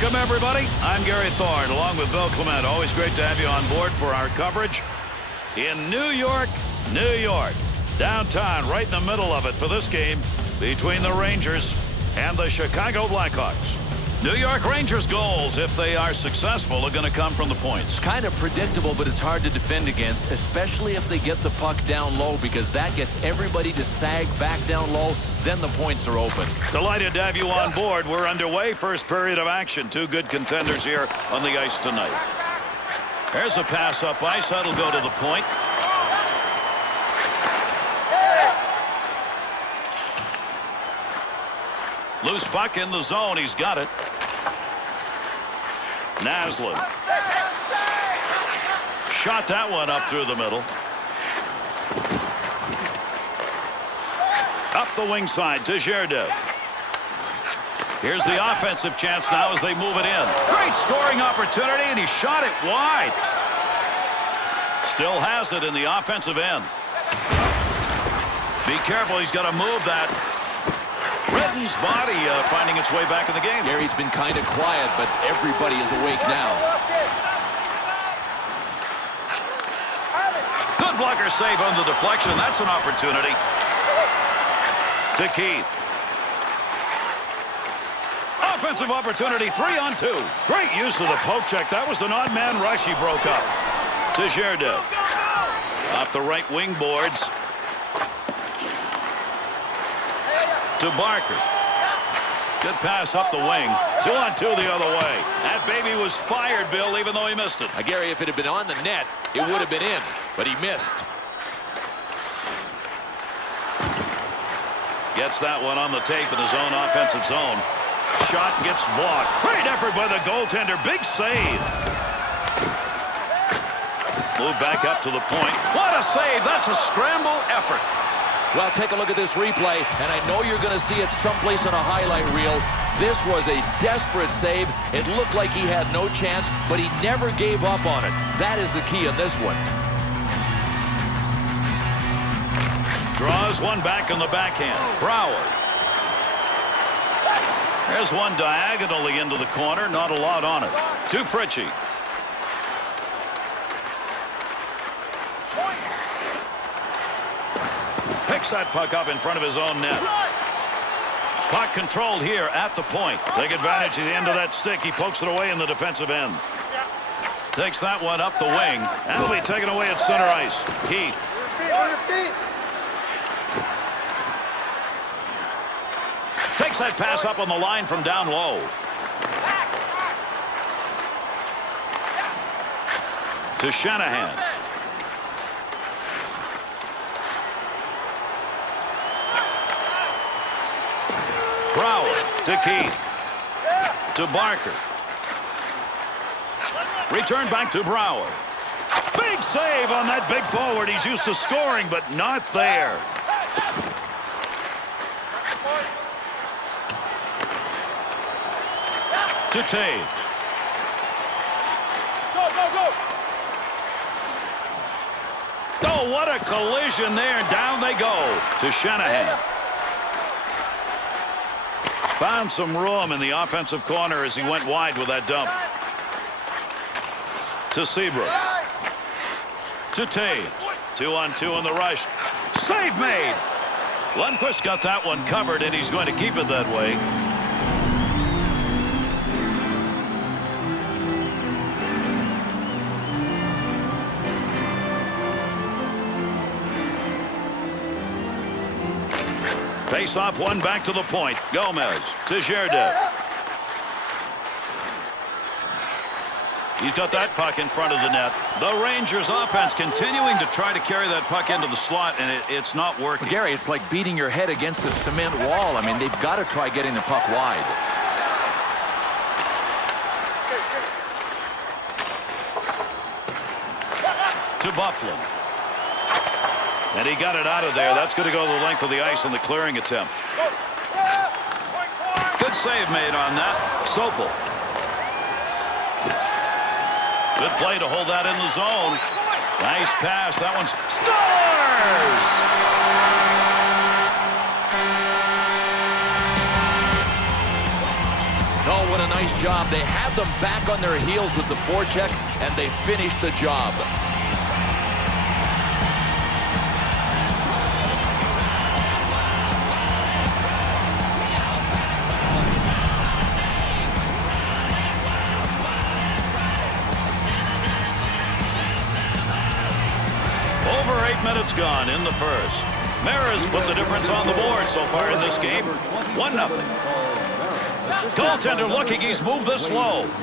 Welcome, everybody. I'm Gary Thorne, along with Bill Clement. Always great to have you on board for our coverage in New York, New York. Downtown, right in the middle of it for this game between the Rangers and the Chicago Blackhawks. New York Rangers goals, if they are successful, are going to come from the points. Kind of predictable, but it's hard to defend against, especially if they get the puck down low, because that gets everybody to sag back down low. Then the points are open. Delighted to have you on board. We're underway. First period of action. Two good contenders here on the ice tonight. There's a pass up ice. That'll go to the point. Loose puck in the zone. He's got it. Naslin. Shot that one up through the middle. Up the wing side to Giroux. Here's the offensive chance now as they move it in. Great scoring opportunity, and he shot it wide. Still has it in the offensive end. Be careful, he's got to move that. Redden's body finding its way back in the game. Gary's been kind of quiet, but everybody is awake now. Good blocker save on the deflection. That's an opportunity. To Keith. Offensive opportunity, 3-on-2. Great use of the poke check. That was an odd man rush he broke up. To Giroux. Off the right wing boards. To Barker. Good pass up the wing. 2-on-2 the other way. That baby was fired, Bill, even though he missed it. Gary, if it had been on the net, it would have been in, but he missed. Gets that one on the tape in his own offensive zone. Shot gets blocked. Great effort by the goaltender. Big save. Move back up to the point. What a save. That's a scramble effort. Well, take a look at this replay, and I know you're going to see it someplace on a highlight reel. This was a desperate save. It looked like he had no chance, but he never gave up on it. That is the key in this one. Draws one back on the backhand. Brouwer. There's one diagonally into the corner. Not a lot on it. To Fritchie. Picks that puck up in front of his own net. Puck controlled here at the point. Take advantage of the end of that stick. He pokes it away in the defensive end. Takes that one up the wing. That'll be taken away at center ice. Keith. Takes that pass up on the line from down low. To Shanahan. Brouwer to Keith. To Barker. Return back to Brouwer. Big save on that big forward. He's used to scoring, but not there. To Taves. Oh, what a collision there. Down they go to Shanahan. Found some room in the offensive corner as he went wide with that dump. To Seabrook. To Taves. 2-on-2 in the rush. Save made. Lundqvist got that one covered, and he's going to keep it that way. Face off one back to the point. Gomez to Giroux. He's got that puck in front of the net. The Rangers offense continuing to try to carry that puck into the slot, and it's not working. Well, Gary, it's like beating your head against a cement wall. I mean, they've got to try getting the puck wide. To Bufflin. And he got it out of there. That's going to go the length of the ice in the clearing attempt. Good save made on that. Sopel. Good play to hold that in the zone. Nice pass. That one's scores! Oh, what a nice job. They had them back on their heels with the forecheck, and they finished the job. Over 8 minutes gone in the first. Maris put the difference on the board so far in this game. 1-0. Goaltender looking, he's moved this slow. Save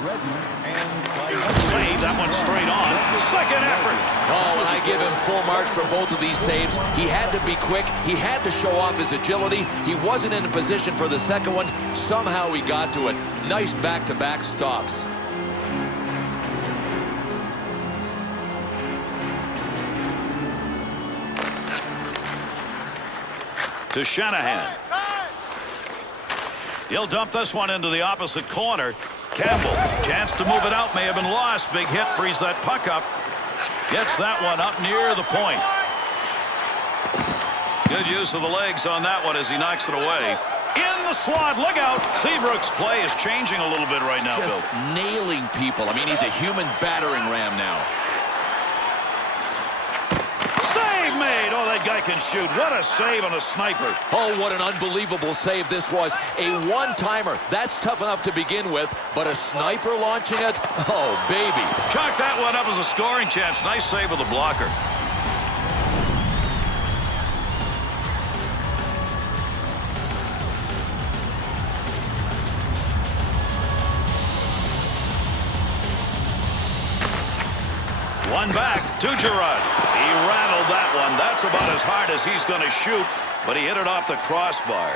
that one straight on. Second effort. Oh, and I give him full marks for both of these saves. He had to be quick. He had to show off his agility. He wasn't in a position for the second one. Somehow he got to it. Nice back-to-back stops. To Shanahan. He'll dump this one into the opposite corner. Campbell, chance to move it out, may have been lost. Big hit, frees that puck up. Gets that one up near the point. Good use of the legs on that one as he knocks it away. In the slot, look out. Seabrook's play is changing a little bit right now, Just Bill. nailing people. I mean, he's a human battering ram now. Made. Oh, that guy can shoot. What a save on a sniper. Oh, what an unbelievable save this was. A one-timer. That's tough enough to begin with, but a sniper launching it? Oh, baby. Chalk that one up as a scoring chance. Nice save with the blocker. One back to Girard. He rattled that one. That's about as hard as he's going to shoot, but he hit it off the crossbar.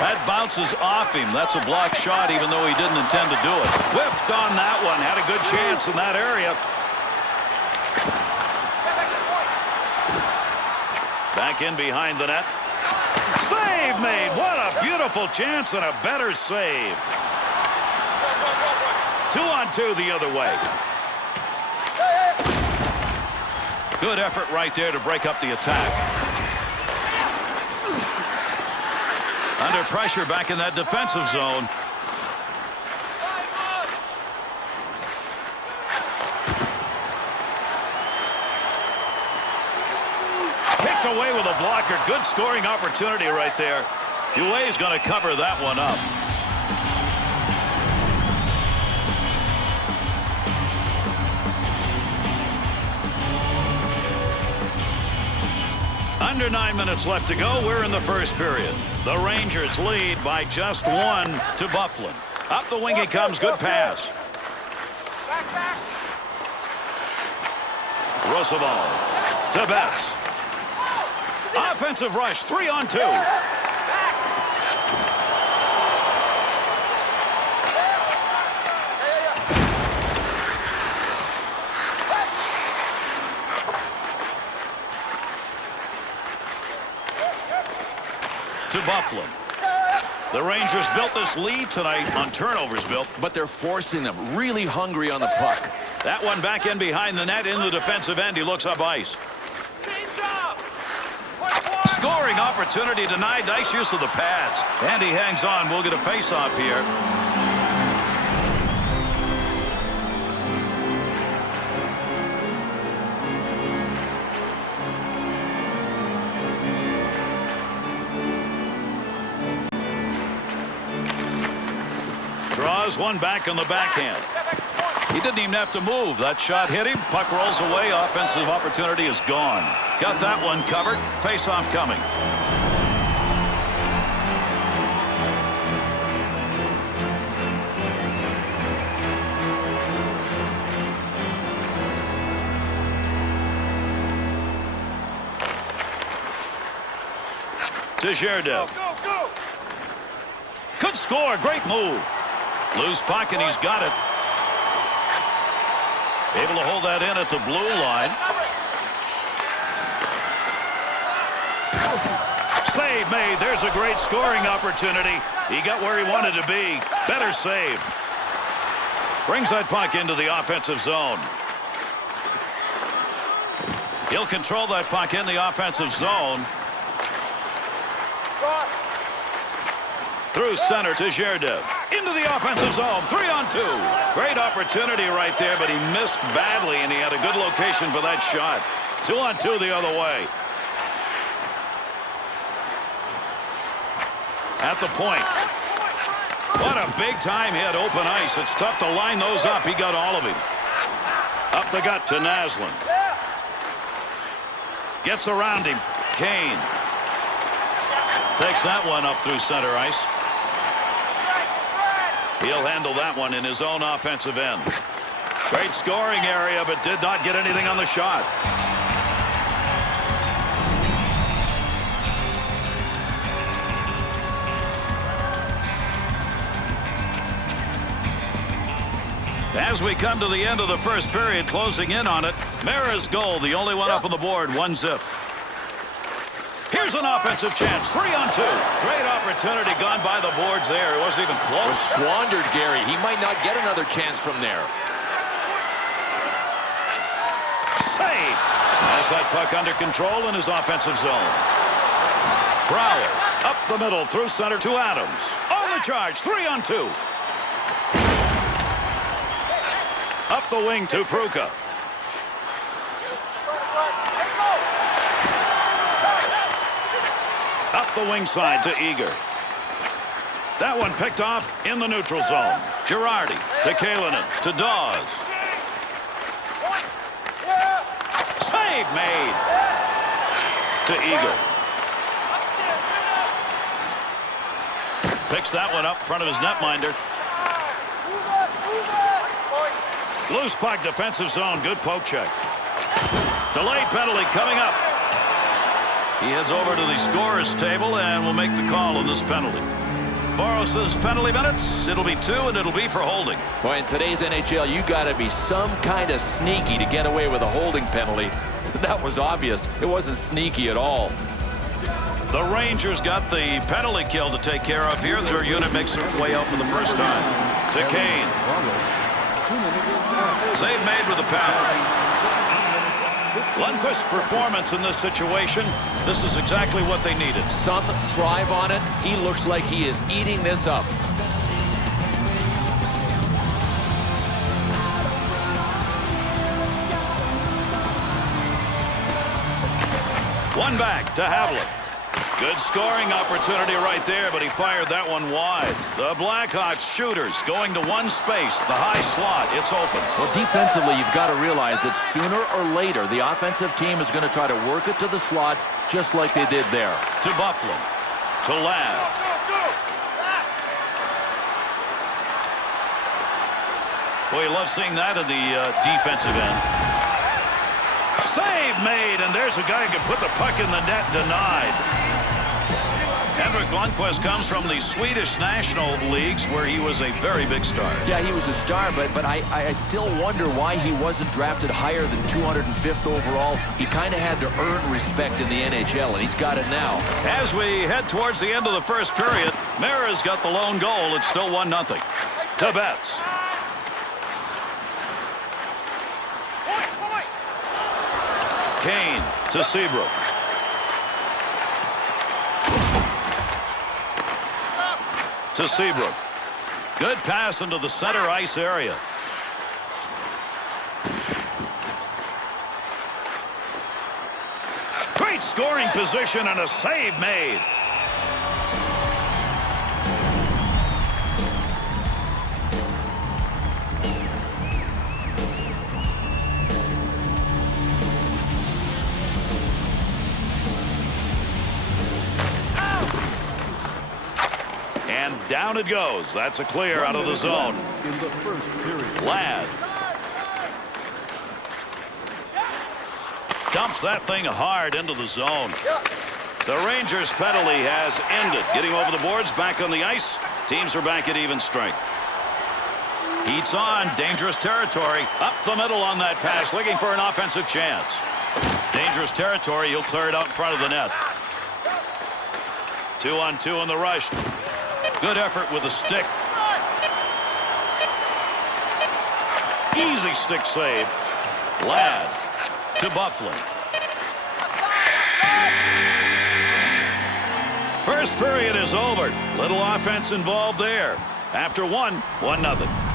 That bounces off him. That's a blocked shot, even though he didn't intend to do it. Whiffed on that one. Had a good chance in that area. Back in behind the net. Save made. What a beautiful chance and a better save. 2-on-2 the other way. Good effort right there to break up the attack. Under pressure back in that defensive zone. Kicked away with a blocker. Good scoring opportunity right there. Duay's going to cover that one up. Under 9 minutes left to go. We're in the first period. The Rangers lead by just 1 to Bufflin. Up the wing he comes. Good pass. Roosevelt to Betts. Offensive rush. 3-on-2. To Bufflin. The Rangers built this lead tonight on turnovers, Bill. But they're forcing them. Really hungry on the puck. That one back in behind the net in the defensive end. He looks up ice. Scoring opportunity denied. Nice use of the pads. And he hangs on. We'll get a face-off here. Draws one back on the backhand. He didn't even have to move. That shot hit him. Puck rolls away. Offensive opportunity is gone. Got that one covered. Face-off coming. To Giroux. Could score. Great move. Loose puck, and he's got it. Able to hold that in at the blue line. Save made. There's a great scoring opportunity. He got where he wanted to be. Better save. Brings that puck into the offensive zone. He'll control that puck in the offensive zone. Through center to Zherdev. Into the offensive zone. 3-on-2. Great opportunity right there, but he missed badly, and he had a good location for that shot. 2-on-2 the other way. At the point. What a big-time hit. Open ice. It's tough to line those up. He got all of him. Up the gut to Naslund. Gets around him. Kane. Takes that one up through center ice. He'll handle that one in his own offensive end. Great scoring area, but did not get anything on the shot. As we come to the end of the first period, closing in on it, Mara's goal, the only one up on the board, 1-0. Here's an offensive chance, 3-on-2. Great opportunity gone by the boards there. It wasn't even close. Squandered, Gary. He might not get another chance from there. Save. Has that puck under control in his offensive zone. Brower up the middle through center to Adams. On the charge, 3-on-2. Up the wing to Pruka. Up the wing side to Eager. That one picked off in the neutral zone. Girardi to Kalinin to Dawes. Save made to Eager. Picks that one up in front of his netminder. Loose puck, defensive zone. Good poke check. Delayed penalty coming up. He heads over to the scorer's table and will make the call on this penalty. Boros's penalty minutes. It'll be 2, and it'll be for holding. Boy, in today's NHL, you got to be some kind of sneaky to get away with a holding penalty. That was obvious. It wasn't sneaky at all. The Rangers got the penalty kill to take care of here. Their unit makes its way out for the first time. To Kane. Save made with the pass. Lundqvist's performance in this situation, this is exactly what they needed. Some thrive on it. He looks like he is eating this up. One back to Havlik. Good scoring opportunity right there, but he fired that one wide. The Blackhawks shooters going to one space, the high slot. It's open. Well, defensively, you've got to realize that sooner or later, the offensive team is going to try to work it to the slot just like they did there. To Buffalo. To Ladd. Boy, you love seeing that in the defensive end. Save made, and there's a guy who can put the puck in the net, denied. Henrik Lundqvist comes from the Swedish National Leagues, where he was a very big star. Yeah, he was a star, but I still wonder why he wasn't drafted higher than 205th overall. He kind of had to earn respect in the NHL, and he's got it now. As we head towards the end of the first period, Mara's got the lone goal. It's still 1-0. To Betts. Kane to Seabrook. To Seabrook. Good pass into the center ice area. Great scoring position and a save made. And down it goes. That's a clear out of the zone. Ladd. Dumps that thing hard into the zone. The Rangers penalty has ended. Getting over the boards, back on the ice. Teams are back at even strength. Heats on. Dangerous territory. Up the middle on that pass. Looking for an offensive chance. Dangerous territory. He'll clear it out in front of the net. 2-on-2 on the rush. Good effort with the stick. Easy stick save. Ladd to Buffalo. First period is over. Little offense involved there. After 1-0.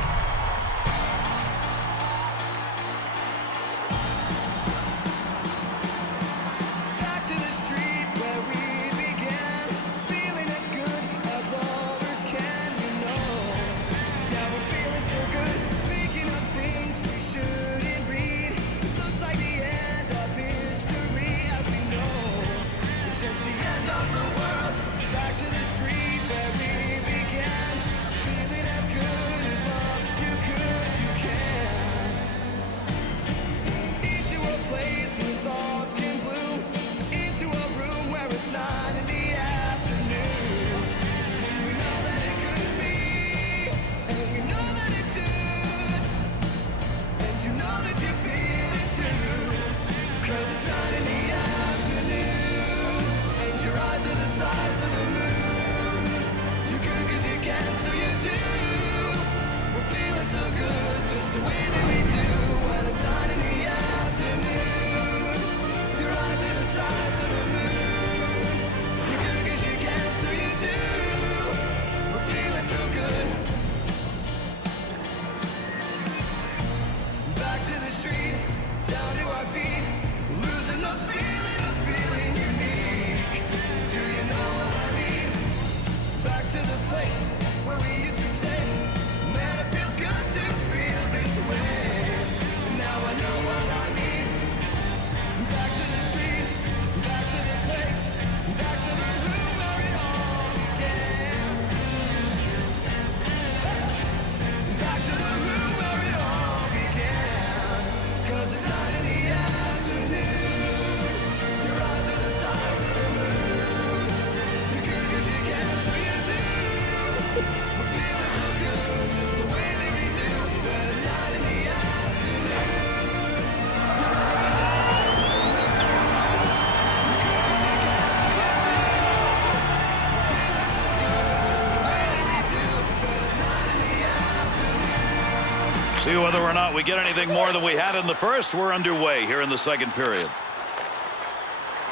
See whether or not we get anything more than we had in the first. We're underway here in the second period.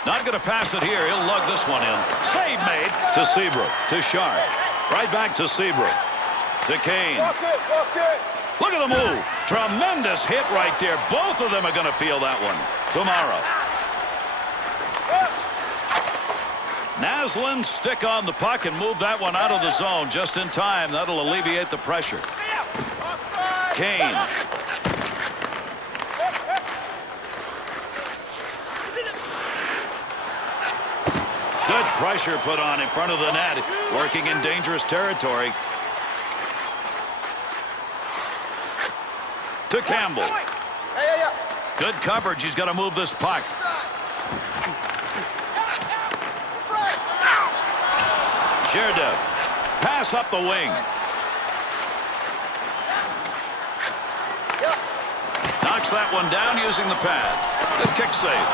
Not going to pass it here. He'll lug this one in. Save made to Seabrook. To Sharp. Right back to Seabrook. To Kane. Look at the move. Tremendous hit right there. Both of them are going to feel that one tomorrow. Naslund stick on the puck and move that one out of the zone just in time. That'll alleviate the pressure. Kane. Good pressure put on in front of the net, working in dangerous territory. To Campbell. Good coverage. He's got to move this puck. Sherdev. Pass up the wing. Knocks that one down using the pad. Good kick save.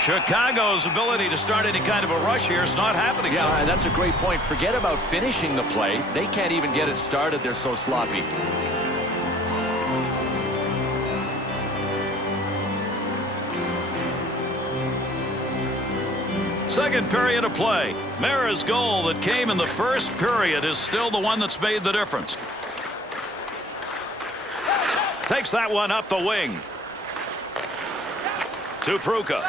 Chicago's ability to start any kind of a rush here is not happening. Yeah, that's a great point. Forget about finishing the play. They can't even get it started. They're so sloppy. Second period of play. Mara's goal that came in the first period is still the one that's made the difference. Takes that one up the wing. To Pruka.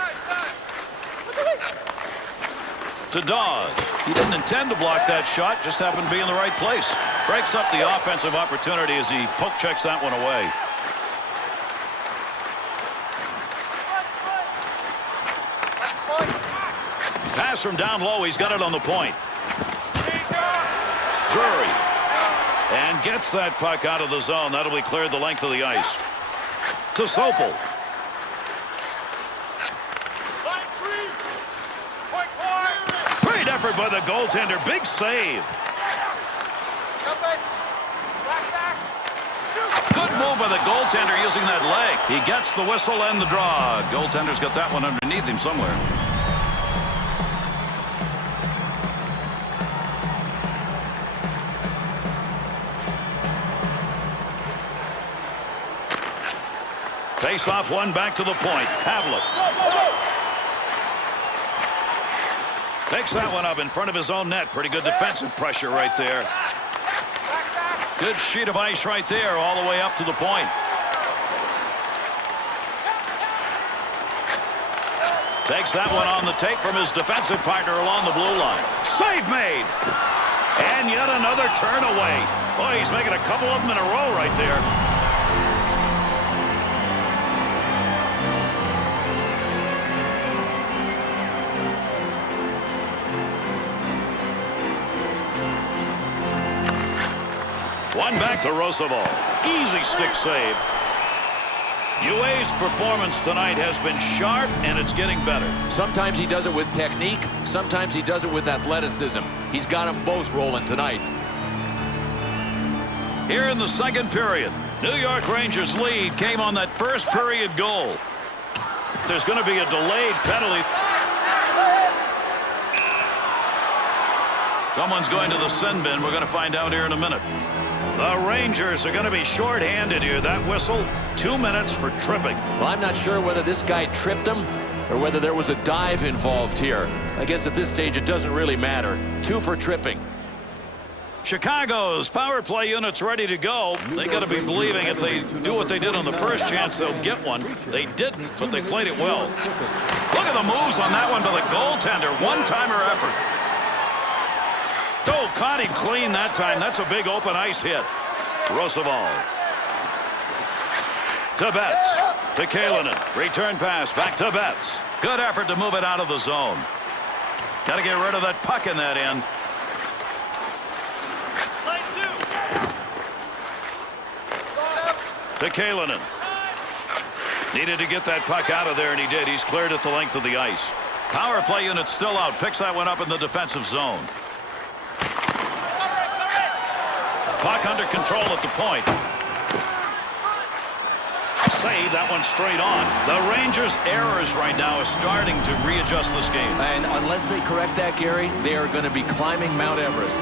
To Dawes. He didn't intend to block that shot, just happened to be in the right place. Breaks up the offensive opportunity as he poke checks that one away. Pass from down low. He's got it on the point. Drury. And gets that puck out of the zone. That'll be cleared the length of the ice. To Sopel. Great effort by the goaltender. Big save. Good move by the goaltender using that leg. He gets the whistle and the draw. Goaltender's got that one underneath him somewhere. Face off one back to the point. Havlat. Picks that one up in front of his own net. Pretty good defensive pressure right there. Good sheet of ice right there all the way up to the point. Takes that one on the take from his defensive partner along the blue line. Save made. And yet another turn away. Boy, he's making a couple of them in a row right there. One back to Roosevelt. Easy stick save. UA's performance tonight has been sharp, and it's getting better. Sometimes he does it with technique. Sometimes he does it with athleticism. He's got them both rolling tonight. Here in the second period, New York Rangers lead came on that first period goal. There's going to be a delayed penalty. Someone's going to the sin bin. We're going to find out here in a minute. The Rangers are going to be shorthanded here. That whistle, 2 minutes for tripping. Well, I'm not sure whether this guy tripped him or whether there was a dive involved here. I guess at this stage it doesn't really matter. 2 for tripping. Chicago's power play unit's ready to go. They got to be believing if they do what they did on the first chance, they'll get one. They didn't, but they played it well. Look at the moves on that one by the goaltender. One-timer effort. Oh, caught him clean that time. That's a big open ice hit. Roosevelt. To Betts. To Kalinin. Return pass back to Betts. Good effort to move it out of the zone. Got to get rid of that puck in that end. To Kalinin. Needed to get that puck out of there, and he did. He's cleared at the length of the ice. Power play unit still out. Picks that one up in the defensive zone. Puck under control at the point. Save that one straight on. The Rangers' errors right now are starting to readjust this game. And unless they correct that, Gary, they are going to be climbing Mount Everest.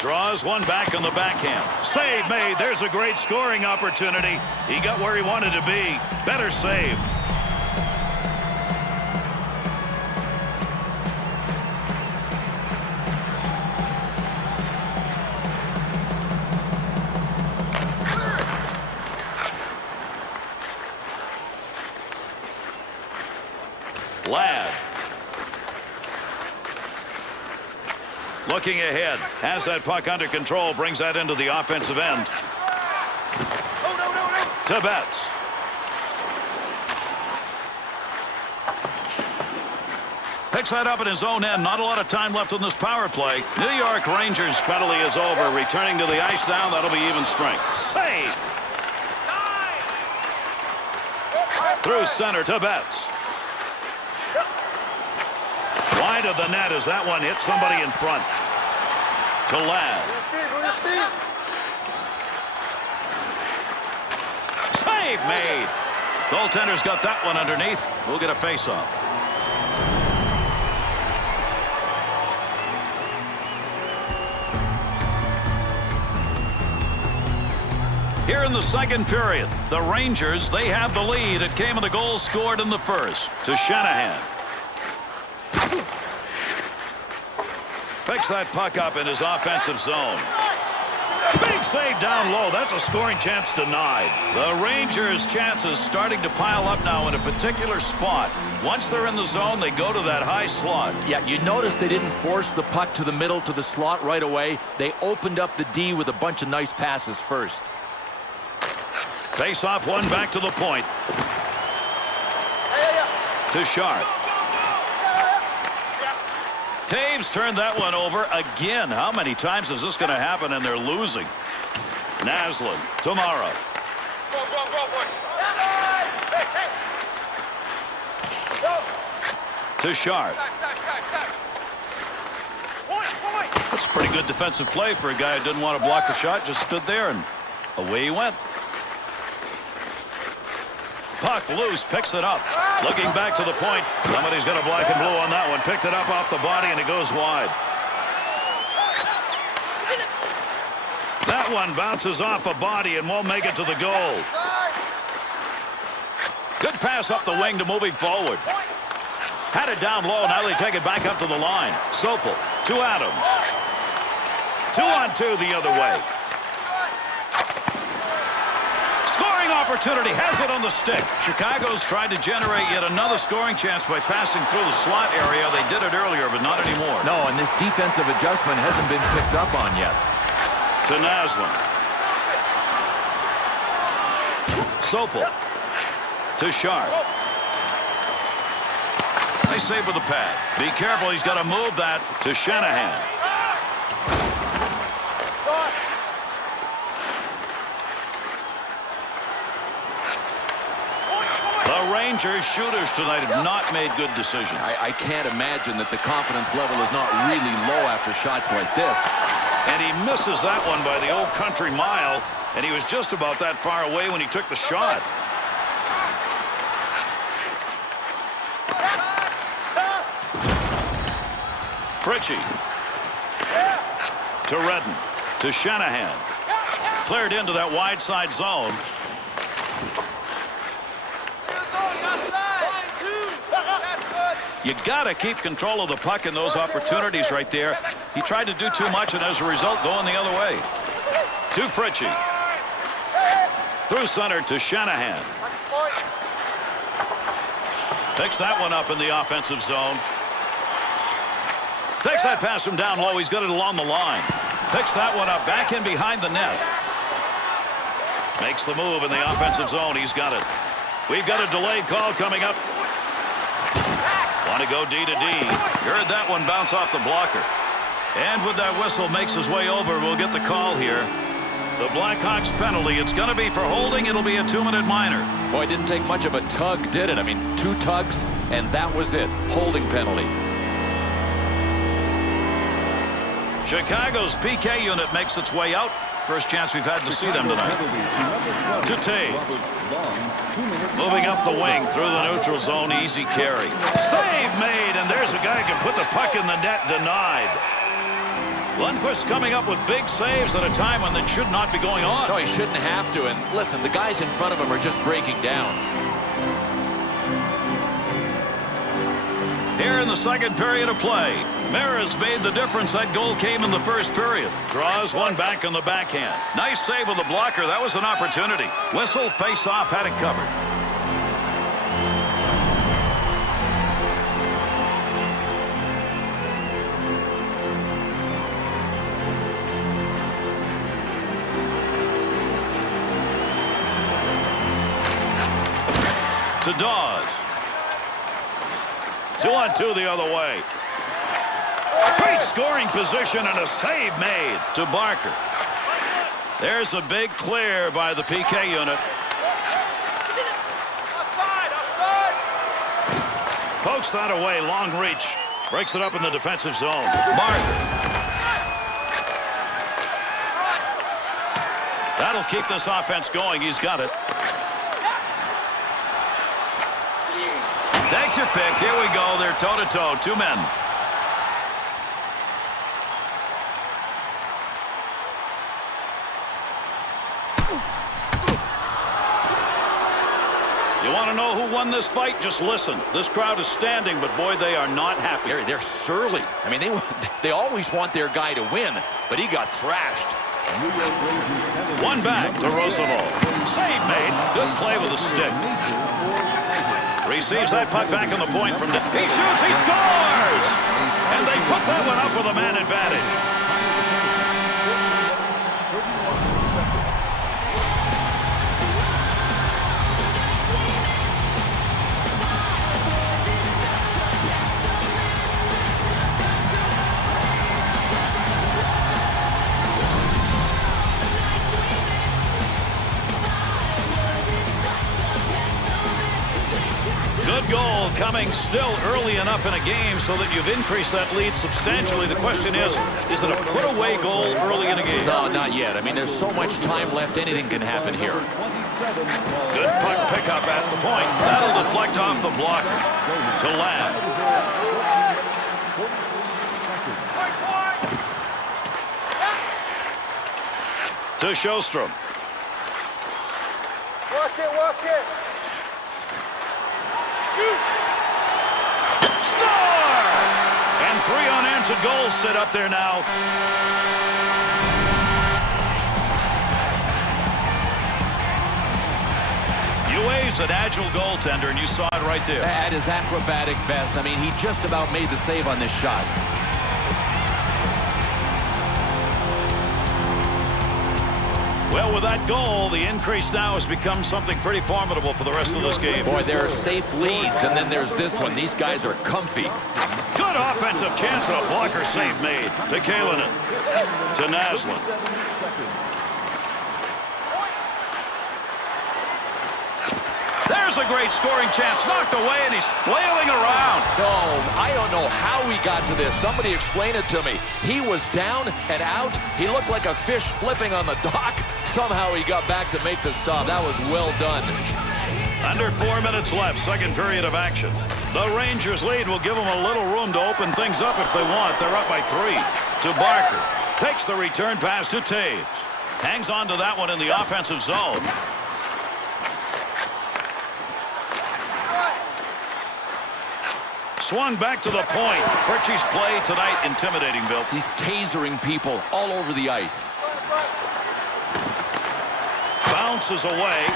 Draws one back on the backhand. Save made. There's a great scoring opportunity. He got where he wanted to be. Better save. Ladd. Looking ahead, has that puck under control, brings that into the offensive end. To Betts. Picks that up in his own end. Not a lot of time left on this power play. New York Rangers penalty is over. Returning to the ice now, that'll be even strength. Save! Through center to Betts. Wide of the net as that one hit somebody in front. To Ladd. Save made. Goaltender's got that one underneath. We'll get a face-off. Here in the second period, the Rangers, they have the lead. It came in the goal scored in the first. To Shanahan. Picks that puck up in his offensive zone. Big save down low. That's a scoring chance denied. The Rangers' chances starting to pile up now in a particular spot. Once they're in the zone, they go to that high slot. Yeah, you notice they didn't force the puck to the middle to the slot right away. They opened up the D with a bunch of nice passes first. Face off one back to the point. To Sharp. Taves turned that one over again. How many times is this going to happen and they're losing? Naslund. Tomorrow. To Sharp. That's a pretty good defensive play for a guy who didn't want to block the shot. Just stood there and away he went. Puck loose, picks it up. Looking back to the point. Somebody's got a black and blue on that one. Picked it up off the body, and it goes wide. That one bounces off a body and won't make it to the goal. Good pass up the wing to moving forward. Had it down low. Now they take it back up to the line. Sopel to Adams. 2-on-2 the other way. Scoring opportunity. Has it on the stick. Chicago's tried to generate yet another scoring chance by passing through the slot area. They did it earlier, but not anymore. No, and this defensive adjustment hasn't been picked up on yet. To Naslund. Sopel. To Sharp. Nice save with the pad. Be careful. He's got to move that to Shanahan. The Rangers shooters tonight have not made good decisions. I can't imagine that the confidence level is not really low after shots like this. And he misses that one by the old country mile, and he was just about that far away when he took the shot. Fritchie. To Redden. To Shanahan. Cleared into that wide side zone. You got to keep control of the puck in those opportunities right there. He tried to do too much, and as a result, going the other way. To Fritchie. Through center to Shanahan. Picks that one up in the offensive zone. Takes that pass from down low. He's got it along the line. Picks that one up back in behind the net. Makes the move in the offensive zone. He's got it. We've got a delayed call coming up. Want to go D to D. You heard that one bounce off the blocker. And with that whistle makes his way over, we'll get the call here. The Blackhawks penalty. It's going to be for holding. It'll be a 2-minute minor. Boy, it didn't take much of a tug, did it? I mean, 2 tugs, and that was it. Holding penalty. Chicago's PK unit makes its way out. First chance we've had to see them tonight. To Tate. Moving up the wing through the neutral zone. Easy carry. Save made, and there's a guy who can put the puck in the net. Denied. Lundqvist coming up with big saves at a time when that should not be going on. No, he shouldn't have to. And listen, the guys in front of him are just breaking down. Here in the second period of play, Maris made the difference. That goal came in the first period. Draws one back on the backhand. Nice save with the blocker. That was an opportunity. Whistle, face-off, had it covered. To Dawes. 2-on-2 the other way. Great scoring position and a save made to Barker. There's a big clear by the PK unit. Pokes that away. Long reach. Breaks it up in the defensive zone. Barker. That'll keep this offense going. He's got it. Take your pick. Here we go. They're toe-to-toe. 2 men. You want to know who won this fight? Just listen. This crowd is standing, but boy, they are not happy. They're surly. I mean, they always want their guy to win, but he got thrashed. One back to Roosevelt. Save made. Good play with the stick. Receives that puck back on the point from the... He shoots, he scores! And they put that one up with a man advantage. Good goal coming still early enough in a game so that you've increased that lead substantially. The question is it a put-away goal early in a game? No, not yet. I mean, there's so much time left, anything can happen here. Good puck pickup at the point. That'll deflect off the blocker to Ladd. To to Sjöström. Watch it, watch it. Shoot. Score! And 3 unanswered goals sit up there now. UA's an agile goaltender, and you saw it right there. At his acrobatic best. I mean, he just about made the save on this shot. Well, with that goal, the increase now has become something pretty formidable for the rest of this game. Boy, there are safe leads, and then there's this one. These guys are comfy. Good offensive chance and a blocker save made. To Kalinin. To Naslund. There's a great scoring chance. Knocked away, and he's flailing around. No, I don't know how he got to this. Somebody explain it to me. He was down and out. He looked like a fish flipping on the dock. Somehow he got back to make the stop. That was well done. Under 4 minutes left, second period of action. The Rangers lead will give them a little room to open things up if they want. They're up by 3. To Barker. Takes the return pass to Taves. Hangs on to that one in the offensive zone. Swung back to the point. Fritchie's play tonight intimidating, Bill. He's tasering people all over the ice. Bounces away.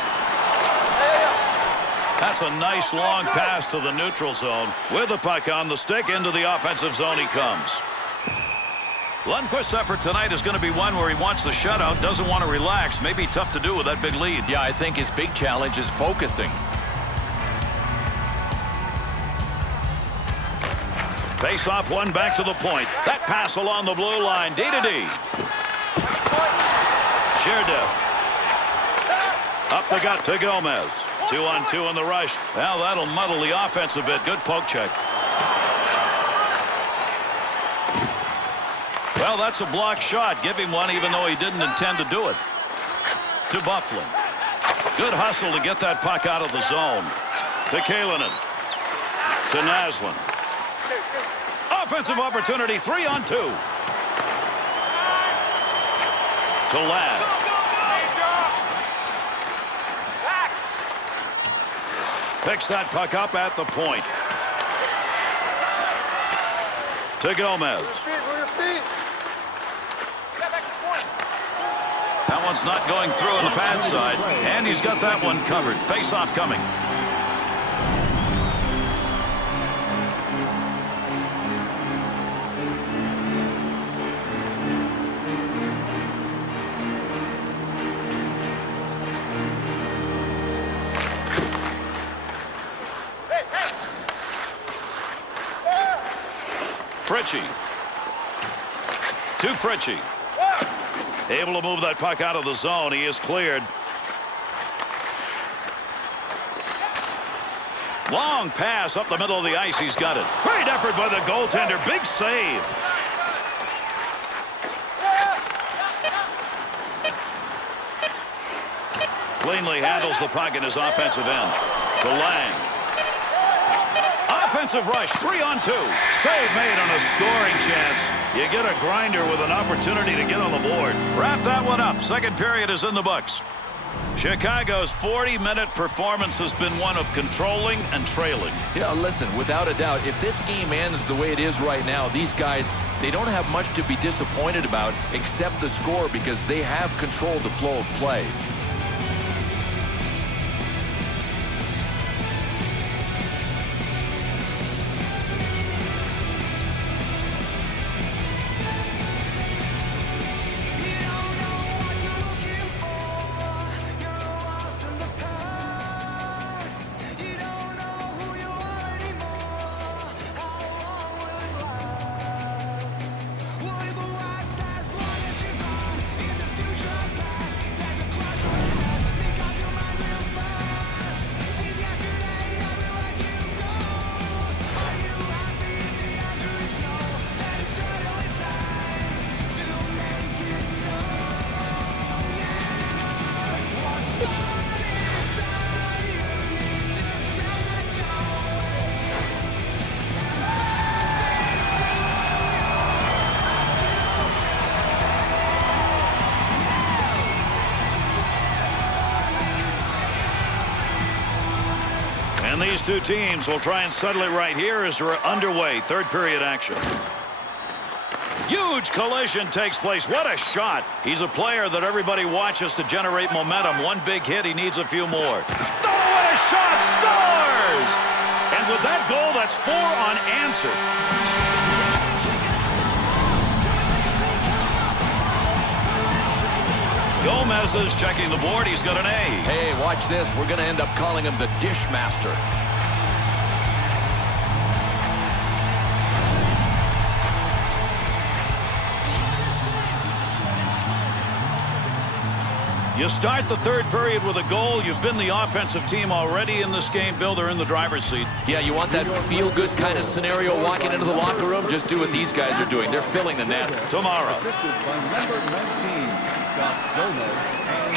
That's a nice long pass to the neutral zone. With the puck on the stick, into the offensive zone he comes. Lundqvist's effort tonight is going to be one where he wants the shutout, doesn't want to relax. Maybe tough to do with that big lead. Yeah, I think his big challenge is focusing. Face off one back to the point. That pass along the blue line. D to D. Sheardev. Up the gut to Gomez. 2-on-2 in the rush. Well, that'll muddle the offense a bit. Good poke check. Well, that's a blocked shot. Give him one even though he didn't intend to do it. To Byfuglien. Good hustle to get that puck out of the zone. To Kalinin. To Naslund. Offensive opportunity, 3-on-2. To Ladd. Picks that puck up at the point. To Gomez. That one's not going through on the pad side, and he's got that one covered. Face-off coming. Fritchie. To Fritchie. Able to move that puck out of the zone. He is cleared. Long pass up the middle of the ice. He's got it. Great effort by the goaltender. Big save. Cleanly handles the puck in his offensive end. To Lang. Offensive rush, 3-on-2. Save made on a scoring chance. You get a grinder with an opportunity to get on the board. Wrap that one up. Second period is in the books. Chicago's 40-minute performance has been one of controlling and trailing. Yeah, listen, without a doubt, if this game ends the way it is right now, these guys, they don't have much to be disappointed about except the score because they have controlled the flow of play. These two teams will try and settle it right here as we're underway. Third period action. Huge collision takes place. What a shot. He's a player that everybody watches to generate momentum. One big hit, he needs a few more. Oh, what a shot. Scores! And with that goal, that's 4 unanswered. Gomez is checking the board. He's got an A. Hey, watch this. We're going to end up calling him the dish master. You start the third period with a goal. You've been the offensive team already in this game. Bill, they're in the driver's seat. Yeah, you want that feel-good kind of scenario walking into the locker room? Just do what these guys are doing. They're filling the net. Tomorrow.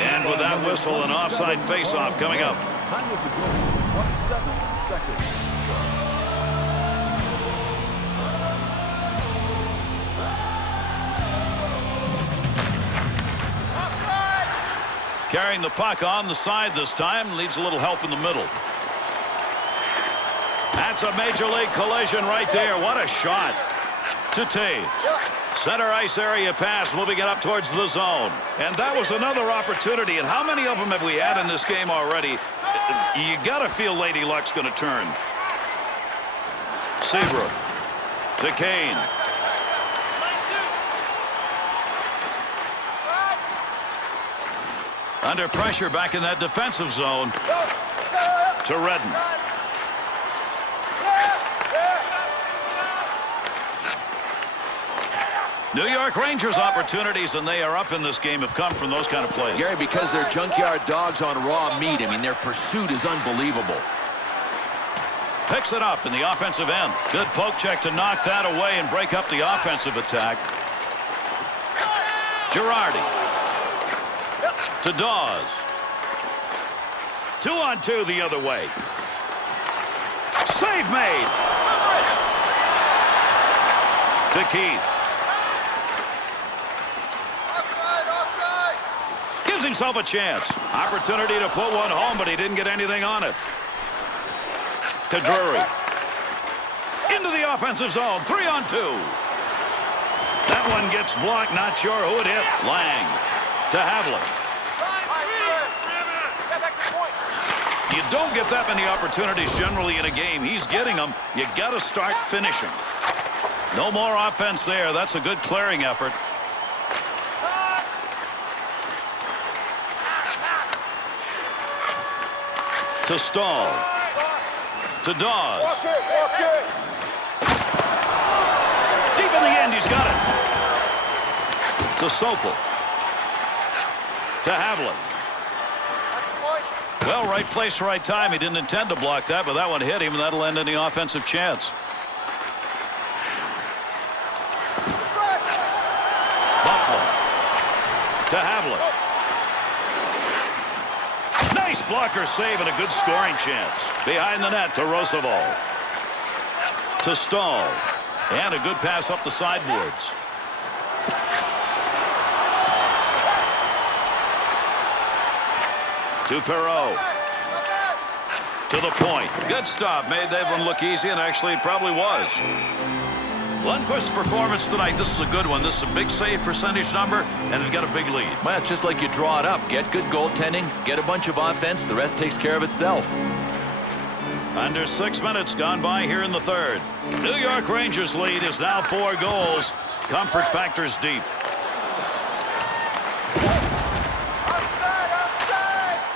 And with that whistle, an offside face-off coming up. 27 seconds. Carrying the puck on the side this time. Needs a little help in the middle. That's a major league collision right there. What a shot. To Taves. Center ice area pass, moving it up towards the zone. And that was another opportunity. And how many of them have we had in this game already? You got to feel Lady Luck's going to turn. Seabrook. To Kane. Under pressure back in that defensive zone. To Redden. New York Rangers opportunities, and they are up in this game, have come from those kind of plays. Gary, because they're junkyard dogs on raw meat. I mean, their pursuit is unbelievable. Picks it up in the offensive end. Good poke check to knock that away and break up the offensive attack. Girardi. To Dawes. 2-on-2 the other way. Save made. To Keith. Gives himself a chance. Opportunity to put one home, but he didn't get anything on it. To Drury. Into the offensive zone. 3-on-2. That one gets blocked. Not sure who it hit. Lang. To Havlik. You don't get that many opportunities generally in a game. He's getting them. You got to start finishing. No more offense there. That's a good clearing effort. To Stahl. To Dawes. Deep in the end, he's got it. To Sokol. To Havlik. Well, right place, right time. He didn't intend to block that, but that one hit him, and that'll end any offensive chance. Buffalo. To Havlik. Nice blocker save and a good scoring chance. Behind the net to Roosevelt. To Stahl. And a good pass up the sideboards. To Perreault. To the point. Good stop. Made that one look easy, and actually it probably was. Lundqvist's performance tonight, this is a good one. This is a big save percentage number, and they've got a big lead. Well, it's just like you draw it up. Get good goaltending, get a bunch of offense, the rest takes care of itself. Under 6 minutes gone by here in the third. New York Rangers lead is now 4 goals. Comfort factors deep.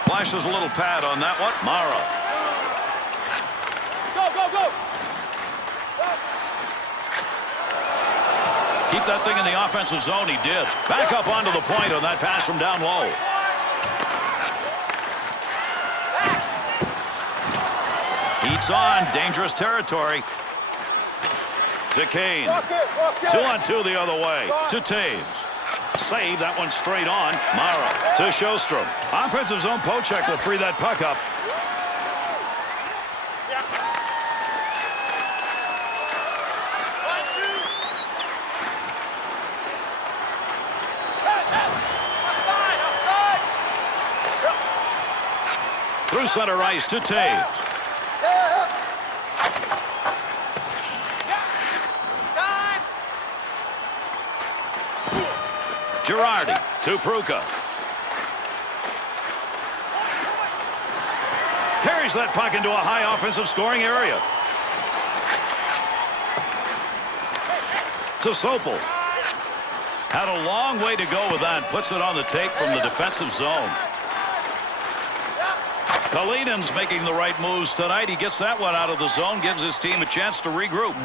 Flashes a little pad on that one. Mara. Go! Keep that thing in the offensive zone. He did. Back up onto the point on that pass from down low. Heats on. Dangerous territory. To Kane. 2-on-2 the other way. To Taves. Save that one straight on. Mara to Sjostrom. Offensive zone poke check will free that puck up. Through center ice to Taves. Girardi to Pruka. Carries that puck into a high offensive scoring area. To Sopel. Had a long way to go with that. Puts it on the tape from the defensive zone. Kalinen's making the right moves tonight. He gets that one out of the zone. Gives his team a chance to regroup.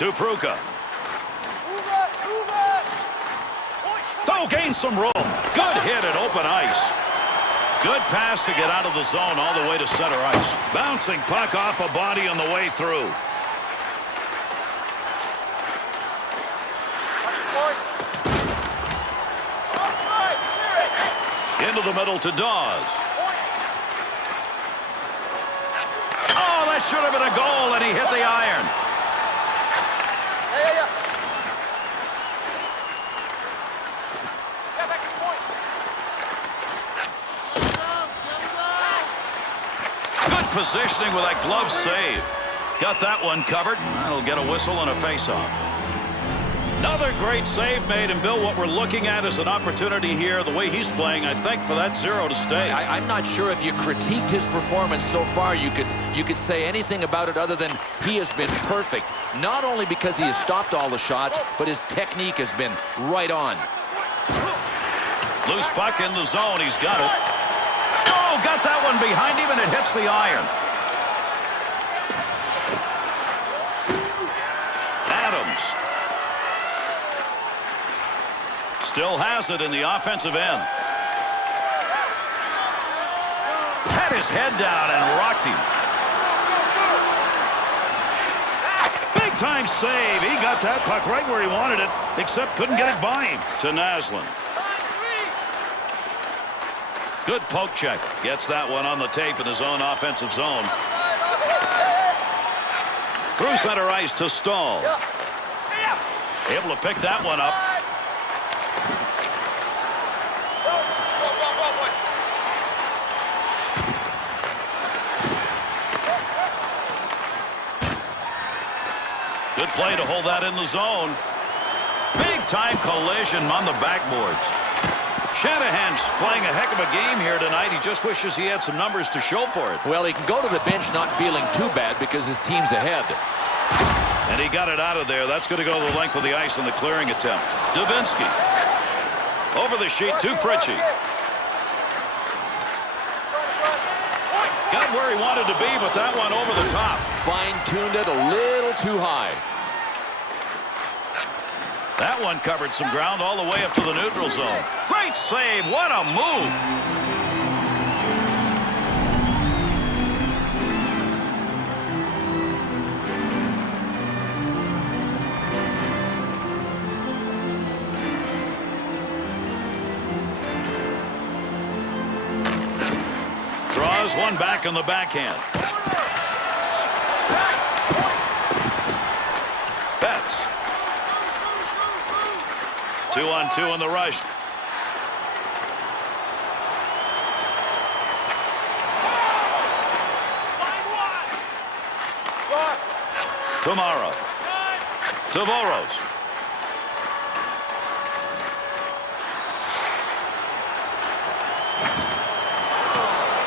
To Pruka. Oh, gains some room. Good hit at open ice. Good pass to get out of the zone all the way to center ice. Bouncing puck off a body on the way through. Into the middle to Dawes. Oh, that should have been a goal, and he hit the iron. Positioning with that glove save. Got that one covered. That'll get a whistle and a face-off. Another great save made. And Bill, what we're looking at is an opportunity here, the way he's playing, I think, for that zero to stay. I'm not sure if you critiqued his performance so far you could say anything about it other than he has been perfect. Not only because he has stopped all the shots, but his technique has been right on. Loose puck in the zone. He's got it. Oh, got that one behind him, and it hits the iron. Adams. Still has it in the offensive end. Had his head down and rocked him. Big time save. He got that puck right where he wanted it, except couldn't get it by him. To Naslund. Good poke check. Gets that one on the tape in his own offensive zone. Through center ice to Stahl. Able to pick that one up. Good play to hold that in the zone. Big time collision on the backboards. Shanahan's playing a heck of a game here tonight. He just wishes he had some numbers to show for it. Well, he can go to the bench not feeling too bad because his team's ahead. And he got it out of there. That's going to go the length of the ice on the clearing attempt. Dubinsky. Over the sheet to Fritchie. Got where he wanted to be, but that one over the top. Fine-tuned it a little too high. That one covered some ground all the way up to the neutral zone. Great save. What a move. Draws one back on the backhand. 2-on-2 in the rush. Tomorrow. Tavoros.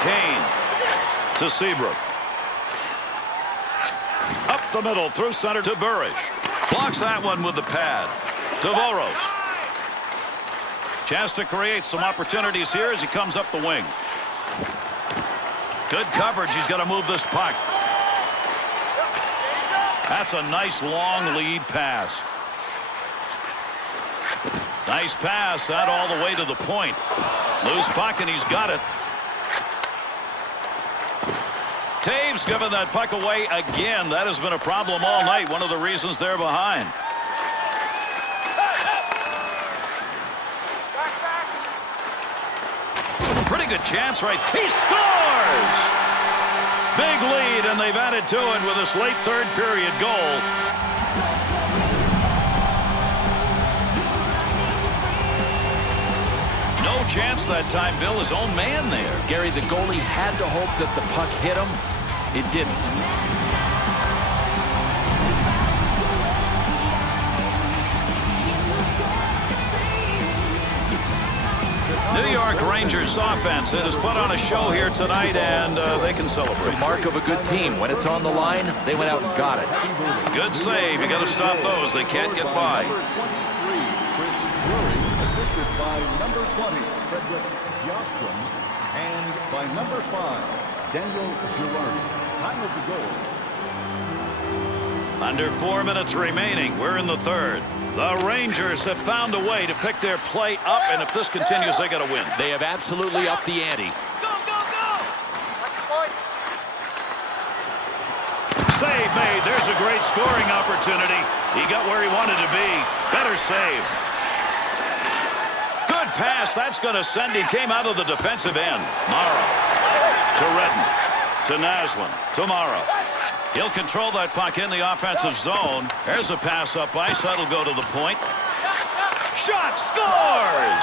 Kane to Seabrook. Up the middle through center to Burrish. Blocks that one with the pad. Tavoros. Chance to create some opportunities here as he comes up the wing. Good coverage. He's got to move this puck. That's a nice long lead pass. Nice pass. That all the way to the point. Loose puck, and he's got it. Taves giving that puck away again. That has been a problem all night. One of the reasons they're behind. Pretty good chance, right? He scores! Big lead, and they've added to it with this late third period goal. no chance that time, Bill. His own man there. Gary, the goalie had to hope that the puck hit him. It didn't. New York Rangers offense has put on a show here tonight, and they can celebrate. It's a mark of a good team. When it's on the line, they went out and got it. Good save. You got to stop those. They can't get by. Number 23, Chris Drury, assisted by number 20, Frederick Jostrom, and by number 5, Daniel Girardi. Time of the goal. Under 4 minutes remaining. We're in the third. The Rangers have found a way to pick their play up, and if this continues, they got to win. They have absolutely upped the ante. Go, go, go! Save made. There's a great scoring opportunity. He got where he wanted to be. Better save. Good pass. That's going to send him. Came out of the defensive end. Morrow to Redden to Naslin to Morrow. He'll control that puck in the offensive zone. There's a pass up ice. That'll go to the point. Shot, scores!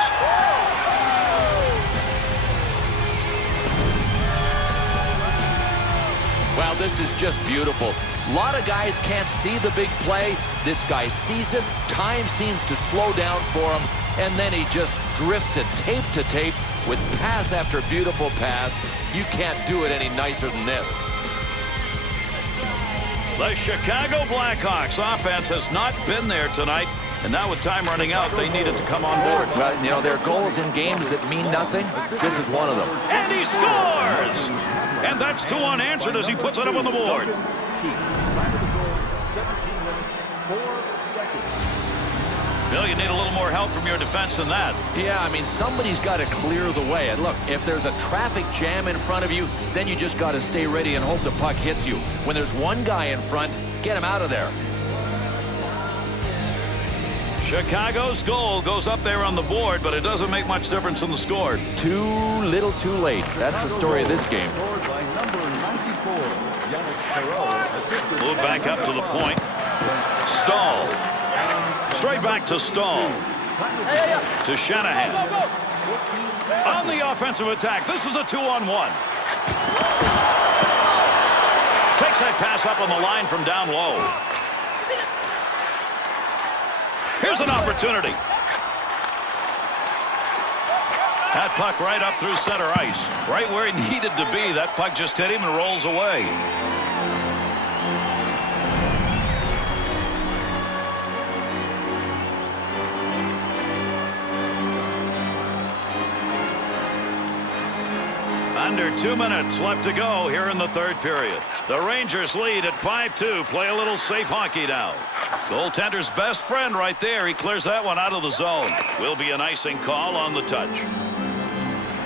Well, this is just beautiful. A lot of guys can't see the big play. This guy sees it. Time seems to slow down for him. And then he just drifts it tape to tape with pass after beautiful pass. You can't do it any nicer than this. The Chicago Blackhawks offense has not been there tonight, and now with time running out, they needed to come on board. Well, you know, there are goals in games that mean nothing. This is one of them. And he scores! And that's 2 unanswered as he puts it up on the board. Time of the goal, 17 minutes, 4 seconds. Bill, you need a little more help from your defense than that. Yeah, I mean, somebody's got to clear the way. And look, if there's a traffic jam in front of you, then you just got to stay ready and hope the puck hits you. When there's one guy in front, get him out of there. Chicago's goal goes up there on the board, but it doesn't make much difference in the score. Too little too late. That's the story of this game. Scored by number 94, Yannick Perreault, assisted Move back up to the point. Stahl. Straight back to Stahl. To Shanahan. On the offensive attack. This is a 2-on-1. Takes that pass up on the line from down low. Here's an opportunity. That puck right up through center ice. Right where he needed to be. That puck just hit him and rolls away. Under 2 minutes left to go here in the third period. The Rangers lead at 5-2. Play a little safe hockey now. Goaltender's best friend right there. He clears that one out of the zone. Will be an icing call on the touch.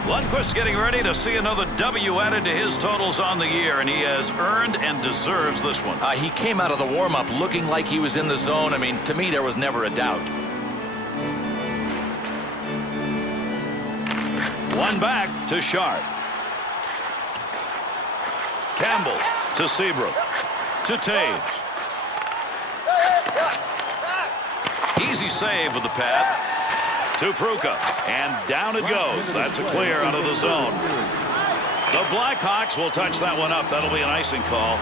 Lundqvist getting ready to see another W added to his totals on the year, and he has earned and deserves this one. He came out of the warm-up looking like he was in the zone. I mean, to me, there was never a doubt. One back to Sharp. Campbell to Seabrook. To Taves. Easy save with the pad. To Pruka. And down it goes. That's a clear out of the zone. The Blackhawks will touch that one up. That'll be an icing call.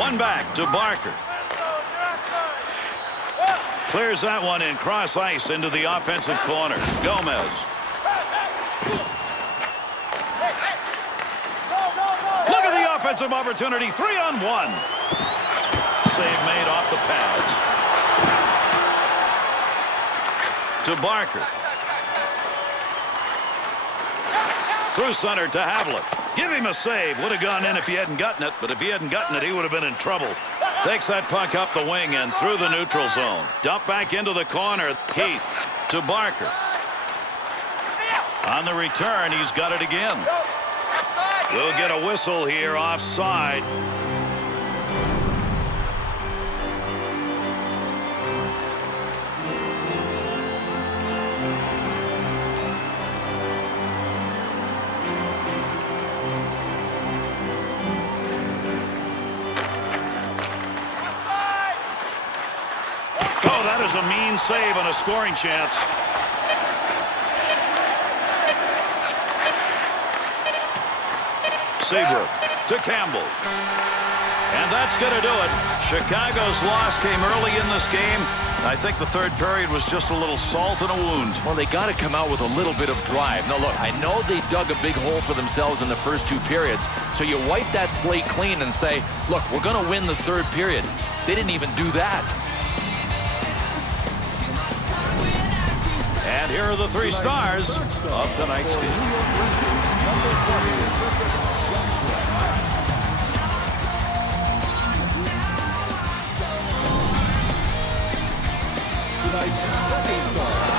One back to Barker. Clears that one in cross ice into the offensive corner. Gomez. Look at the offensive opportunity. 3-on-1. Save made off the pads. To Barker. Through center to Havlet. Give him a save. Would have gone in if he hadn't gotten it, but if he hadn't gotten it, he would have been in trouble. Takes that puck up the wing and through the neutral zone. Dump back into the corner. Heath to Barker. On the return, he's got it again. We'll get a whistle here offside. that is a mean save and a scoring chance. Seabrook to Campbell. And that's going to do it. Chicago's loss came early in this game. I think the third period was just a little salt in a wound. Well, they got to come out with a little bit of drive. Now, look, I know they dug a big hole for themselves in the first 2 periods. So you wipe that slate clean and say, look, we're going to win the third period. They didn't even do that. And here are the 3 stars of tonight's game. Tonight's second star.